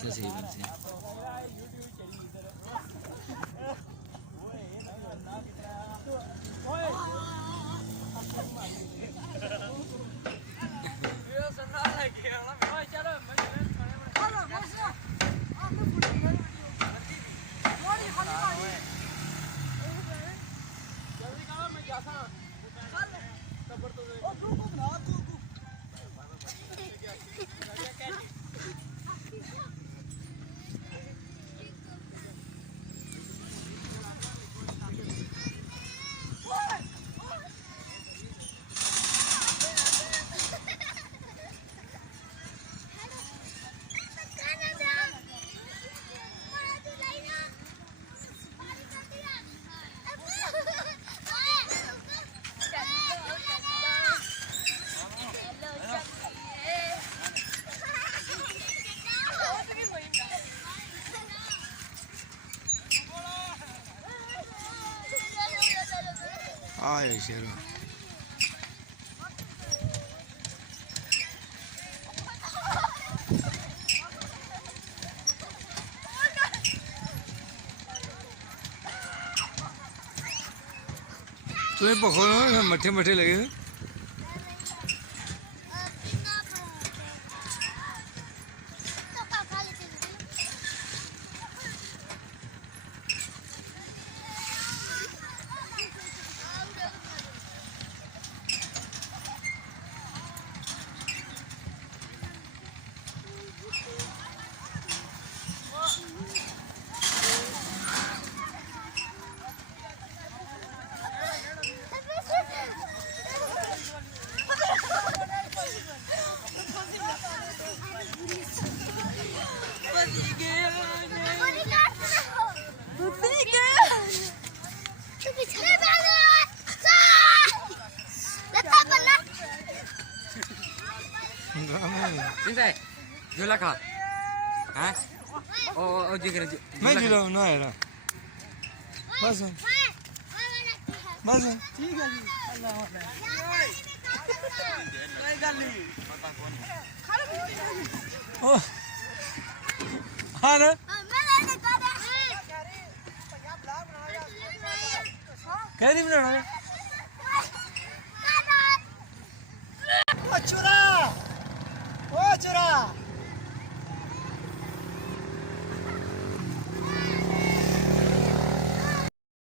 तो सही बात है। आए शेर तुम्हें पकड़ो मठे मठे लगे हुए Sintay, jula ka? Ha? O jigre. मैं जुड़ा हूँ ना यार बस बस ठीक है जी अल्लाह कोई गल नहीं ओ हाँ ना कह नहीं बनाना